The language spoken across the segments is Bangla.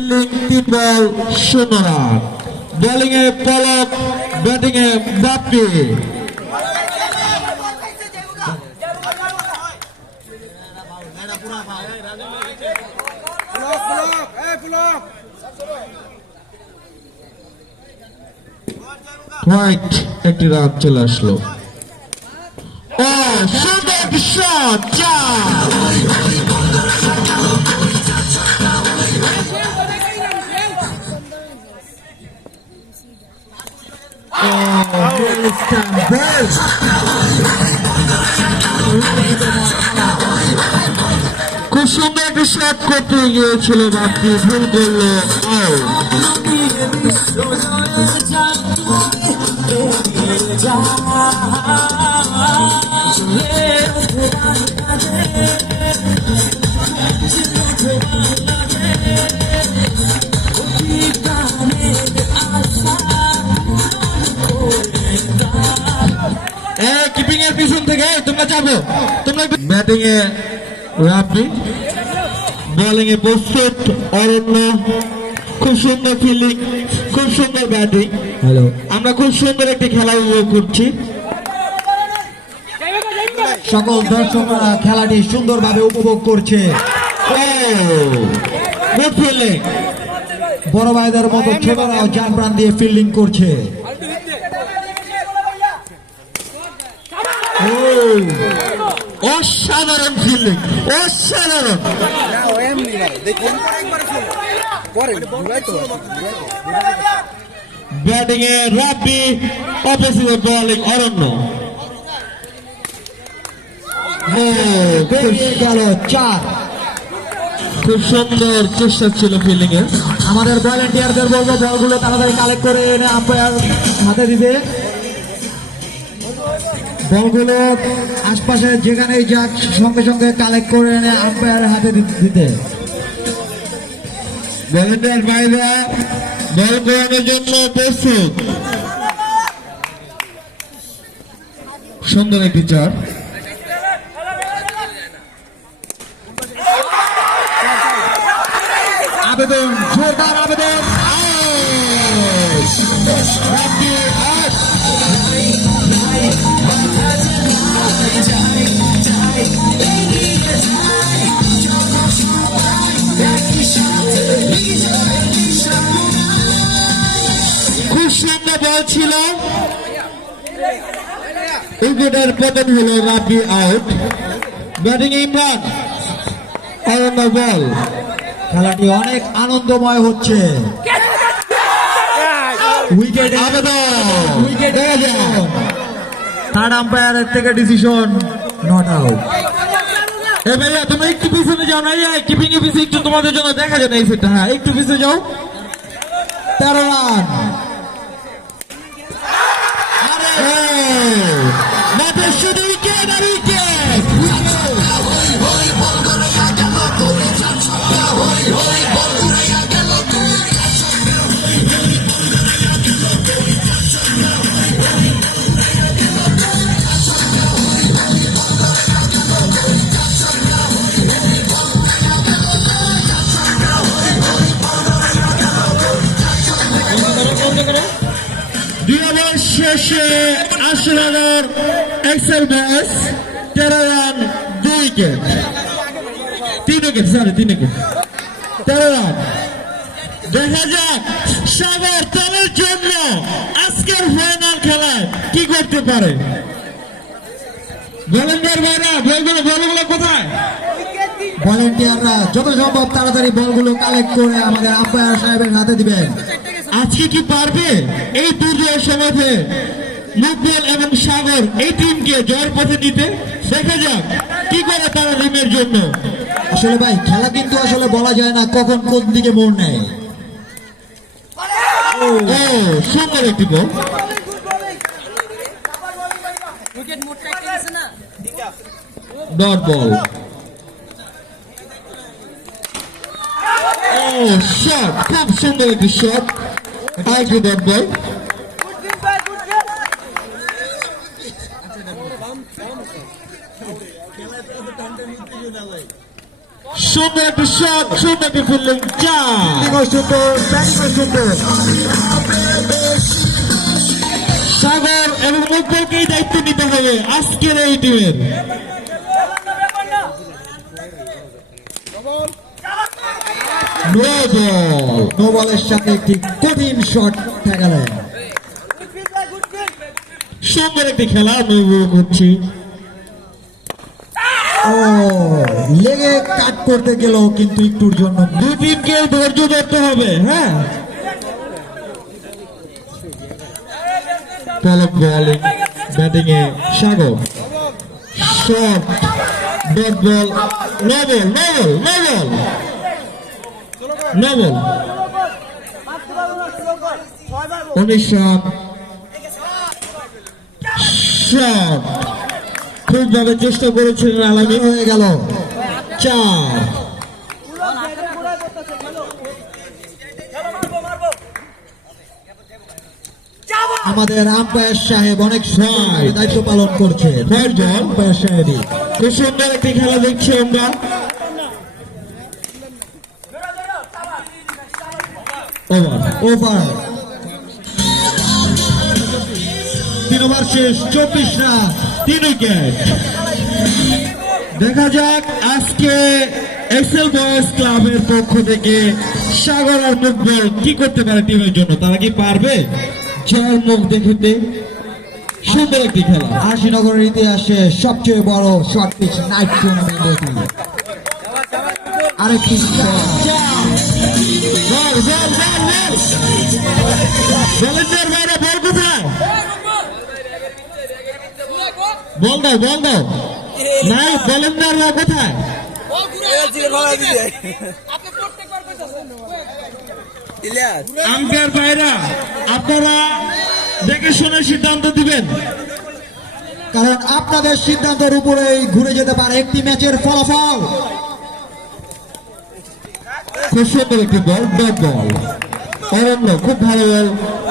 ফিল্ডিং 3 বল 0 রান। বোলিং এ পলক, ব্যাটিং এ বাপ্পি। হোয়াইট একটি রান চলে আসলো। ও সুন্দর শট, চার। খুব সুন্দর একটা শট করতে গিয়েছিল বাপ্পি, ভুল করলো। কিপিং এর পিছন থেকে তোমরা যাবো, তোমরা ব্যাটিং এ রাব্বি, বোলিং এ প্রস্তুত অরণ্য। খুব সুন্দর ফিল্ডিং, খুব সুন্দর ব্যাটিং। হ্যালো, আমরা খুব সুন্দর একটি খেলা উপভোগ করছি। সকল দর্শকরা খেলাটি সুন্দরভাবে উপভোগ করছে। গুড ফিল্ডিং, বড় ভাইদের মতো ছোটরাও জান প্রাণ দিয়ে ফিল্ডিং করছে। অসাধারণ ফিল্ডিং, অসাধারণ। ব্যাটিং এ রাব্বি, অপোজিটে বোলিং অরণ্য। গেল 4। খুব সুন্দর চেষ্টা ছিল ফিল্ডিং এর। আমাদের ভলেন্টিয়ারদের বলবো বলগুলো তাড়াতাড়ি কালেক্ট করে এনে আম্পায়ার হাতে দিবে। বলগুলো আশপাশে যেখানেই যাক সঙ্গে সঙ্গে কালেক্ট করে এনে আম্পায়ারের হাতে দিতে। ভলেন্টিয়ার ভাইরা বল করানোর জন্য প্রস্তুত। সুন্দর একটি চার। আবেদন, জোরদার আবেদন। খুব সুন্দর বল ছিল, উইকেটের পতন হলো, রাব্বি আউট। ব্যাটিং ইমরান, অরণ্য বল। খেলাটি অনেক আনন্দময় হচ্ছে। উইকেট উইকেট থার্ড আম্পায়ারের থেকে ডিসিশন নট আউট। এ ভাইয়া তুমি একটু পিছনে যাও না, কিপিং এর পিছনে একটু তোমাদের জন্য দেখা যায় না এই সেটটা। হ্যাঁ, একটু পিছনে যাও। 13 রান। মাঠের শুধু উইকেট আর উইকেট। শেষে 80 রানের এক্সেল ব্যাস, 13 রান 2 উইকেট, 3 উইকেট, 13 রান। দেখা যাক সাগর দলের জন্য আজকের ফাইনাল খেলায় কি করতে পারে। ভলেন্টিয়ার ভাইরা বলগুলো কোথায়? ভলেন্টিয়াররা যত সম্ভব তাড়াতাড়ি বলগুলো কালেক্ট করে আমাদের আম্পায়ার সাহেবের হাতে দিবেন। আজকে কি পারবে এই দুর্জয়ের সমাজে মুকবেল এবং সাগর এই টিমকে জয়ের পথে দিতে? দেখা যাক কি করে তারা টিমের জন্য। আসলে ভাই খেলা কিন্তু আসলে বলা যায় না কখন কোন দিকে মোড় নেয়। সুন্দর একটি বল। Dot ball. শট, খুব সুন্দর একটি শট। আরেকটি ডট বল। সুন্দর একটি শট, সুন্দর একটি ফিল্ডিং, 4। সুন্দর, ব্যাটিংও সুন্দর। সাগর এবং মুকবলকেই দায়িত্ব নিতে হবে আজকের এই টিমের। নো বলের সাথে একটি কঠিন শট ঠেকালেন। সুন্দর একটি খেলা আমি উপভোগ করছি। ও লেগে কাট করতে গেল কিন্তু একটুর জন্য। দুই টিমকে ধৈর্য ধরতে হবে। হ্যাঁ, পলক বলিং, ব্যাটিং এ Sagar, shot, dot ball, no ball, no ball, 19 run, shot, খুবভাবে চেষ্টা করেছিলেন আলামী, হয়ে গেল 4। আমাদের আম্পায়ার সাহেব অনেক সময় দায়িত্ব পালন করছে। আম্পায়ার সাহেবই খুব সুন্দর একটি খেলা দেখছি আমরা। ওভার 3 ওভার শেষ, 24 রান, 3 উইকেট। দেখা যাক আজকে এক্সেল বয়েজ ক্লাবের পক্ষ থেকে সাগর আর মুকবল কি করতে পারে টিমের জন্য। তারা কি পারবে জয়ের মুখ দেখিতে? সুন্দর একটি খেলা। আশিনগরের ইতিহাসে সবচেয়ে বড় শর্ট পিচ নাইট টুর্নামেন্ট এটি। আরেকটি বলেন্দার বাইরে বল কোথায়? বল দাও নাই, বলেন্দার বা কোথায়? আম্পায়ার ভাইরা আপনারা দেখে শুনে সিদ্ধান্ত দিবেন, কারণ আপনাদের সিদ্ধান্তের উপরেই ঘুরে যেতে পারে একটি ম্যাচের ফলাফল। খুব সুন্দর একটি বল, ডট বল, অরণ্য খুব ভালো বল,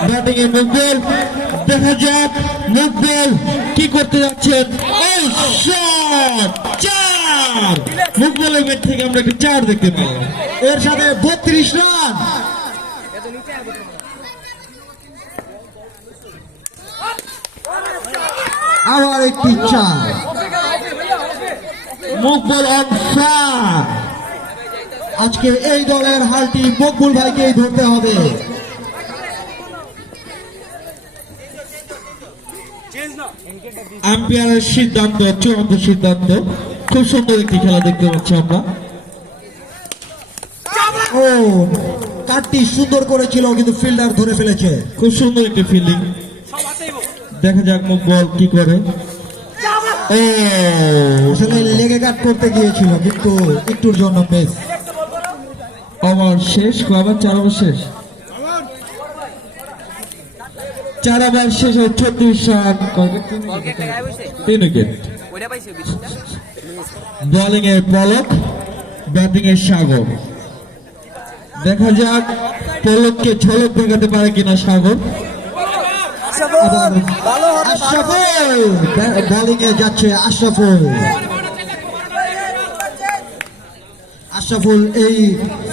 ব্যাটিং এ মুকবল। দেখা যাক মুকবল কি করতে যাচ্ছেন। এই শট, 4। মুকবলের ব্যাট থেকে আমরা একটা 4 দেখতে পেলাম। এর সাথে 32 রান। আবার একটি 4। মুকবল অন ফায়ার। আজকে এই দলের হালটি মকবুল ভাইকেই ধরতে হবে। আম্পায়ারের সিদ্ধান্ত, চূড়ান্ত সিদ্ধান্ত। খুব সুন্দর একটি খেলা দেখতে পাচ্ছি আমরা। ও কাটটি সুন্দর করেছিল কিন্তু ফিল্ডার ধরে ফেলেছে। খুব সুন্দর একটি ফিল্ডিং। দেখা যাক মুকবল কি করে। ও আসলে লেগে কাট করতে গিয়েছিল কিন্তু একটুর জন্য মিস। ওভার শেষ, আবার 4 ওভার শেষ, 4 ওভার শেষে 36 রান, 3 উইকেট। বোলিং এ পলক, ব্যাটিং এ সাগর। দেখা যাক পলককে ঝলক দেখাতে পারে কিনা সাগর। আবার আশরাফুল বোলিং এ যাচ্ছে। আশরাফুল এই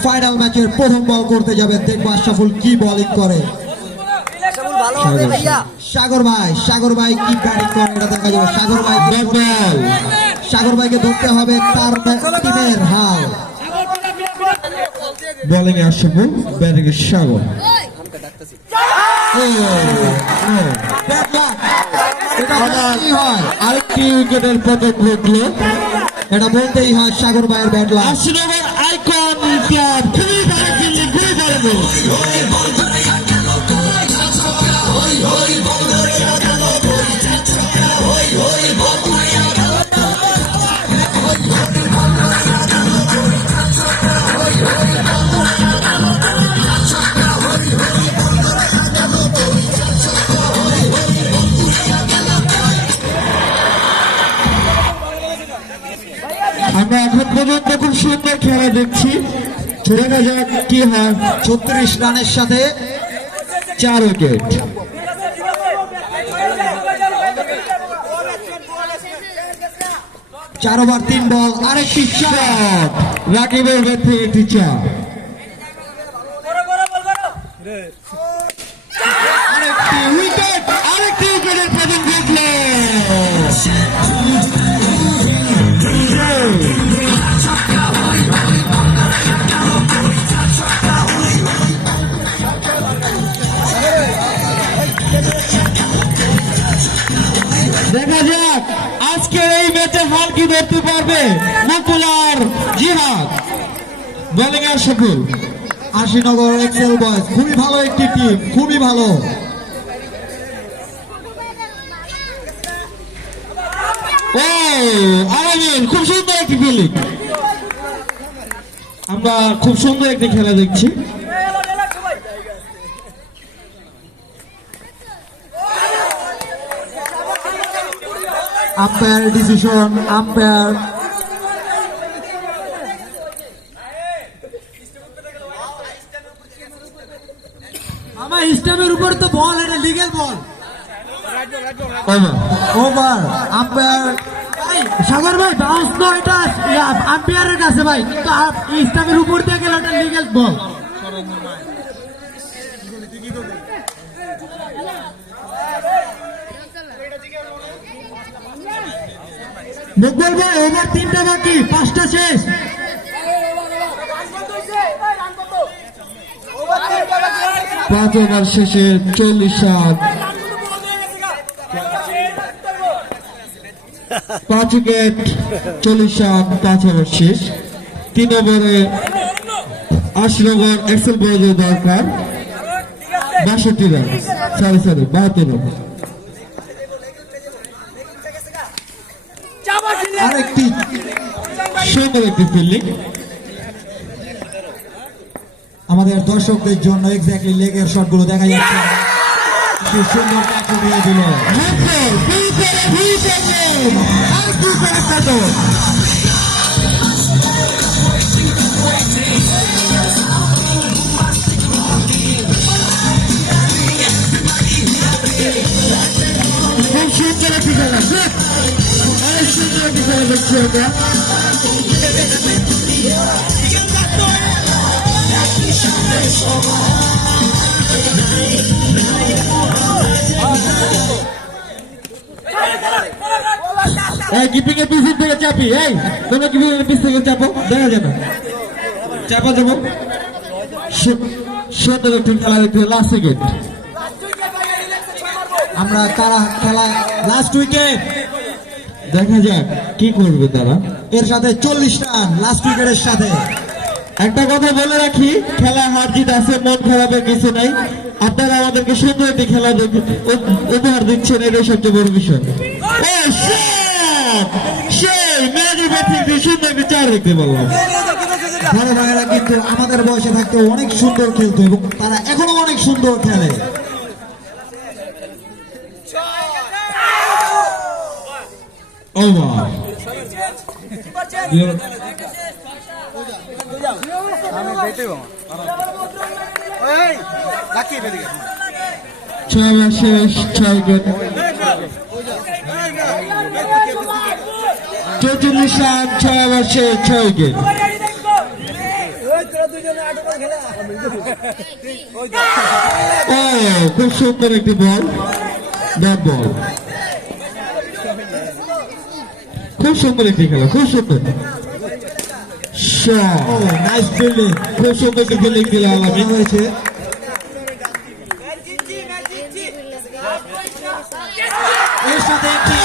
ফাইনাল ম্যাচের প্রথম বল করতে যাবে। দেখবো আশরাফুল কি বোলিং করে। সাগর ভাই কি ব্যাটিং করে এটা দেখা যাবে। সাগর ভাইকে ধরতে হবে তার টিমের হাল। বোলিং এ আশরাফুল, ব্যাটিং এ সাগর। আরেকটি উইকেটের পতন ঘটলো। এটা বলতেই হয় সাগর ভাইয়ের ব্যাট লাগ। আশিনগর আইকন ক্লাব খুবই ভালো ফিল্ডিং, খুবই ভালো। আমরা এখন পর্যন্ত খুব সুন্দর খেলা দেখছি। দেখা যাক কি হয়। 36 রানের সাথে 4 উইকেট। 4 ওভার 3 বল। আরেকটি শট। রাকিবের ব্যাট থেকে একটি চার। আরেকটি উইকেট, আরেকটি উইকেটের প্রথম দেখলে দেখা যাক আজকের এই ম্যাচে হাল কি ধরতে পারবে মুকুল আর জিহাদ। বোলিং এর সফল আশিনগর এক্সেল বয়েজ খুবই ভালো একটি টিম, খুবই ভালো। ও আলামিন, খুব সুন্দর একটি ফিল্ডিং। আমরা খুব সুন্দর একটি খেলা দেখছি। আম্পায়ার ডিসিশন, আম্পায়ার আমার স্টাম্পের উপর তো বল, এটা লিগ্যাল বল। ওভার। আম্পায়ার সাগর ভাই বাউন্স তো এটা আম্পায়ারের কাছে ভাই, কিন্তু স্টাম্পের উপর দিয়ে গেলে এটা লিগ্যাল বল। মুকুল ভাই, ওভার 3টা বাকি, 5টা শেষ। 5 ওভার শেষে 40 রান, 5 উইকেট, 40 রান, 5 ওভার শেষ। 3 ওভারে 80 ওভার এক্সেল বয়েজের দরকার 62 রান, সরি 72 রান। আরেকটি সুন্দর একটি ফিল্ডিং। আমাদের দর্শকদের জন্য এক্স্যাক্টলি লেগের শটগুলো দেখা যাচ্ছে। কি সুন্দর টাকা দিয়ে দিল। খুব সুন্দর একটি খেলা, অনেক সুন্দর একটি খেলা দেখছি আমরা। এই কিপিং এর পিছন থেকে চাপি, এই তোমরা কিপিং এর পিছ থেকে চাপো, দেখা যাবে চাপা যাবো। সুন্দর একটি খেলা দেখতে, লাস্ট উইকেট। আমরা তারা খেলা লাস্ট উইকেট, দেখা যাক কি করবে তারা। এর সাথে 40 রান লাস্ট উইকেটের সাথে। একটা কথা বলে রাখি, খেলা হার জিত আছে, মন খারাপের কিছু নাই। আপনারা আমাদেরকে সুন্দর একটি খেলা উপহার দিচ্ছেন, এটাই সবচেয়ে বড় বিষয়। সেই মেয়েদের ব্যাটিং দিয়ে সুন্দর একটি চার দেখতে পারলাম। বড় ভাইয়েরা কিন্তু আমাদের বয়সে থাকতে অনেক সুন্দর খেলতো এবং তারা এখনো অনেক সুন্দর খেলে। ওভার 6 ওভার শেষ, 6 উইকেট, 44 রান, 6 ওভার শেষ, 6 উইকেট। ও খুব সুন্দর একটি বল, ডট বল। খুব সুন্দর একটি খেলা, খুব সুন্দর। ও নাইস ফিল্ডিং, খুব সুন্দর একটি ফিল্ডিং দিল আলামিন। হয়েছে। এর সাথে একটি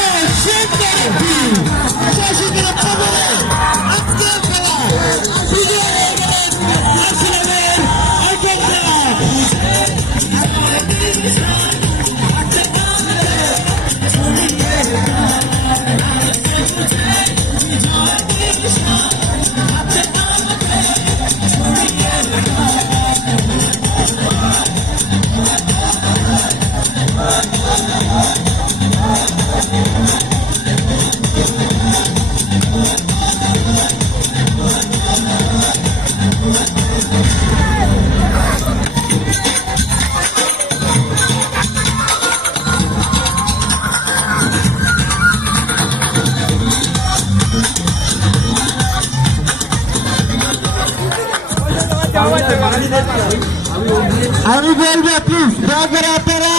আমি বলবো প্লিজ দয়া করে আপনারা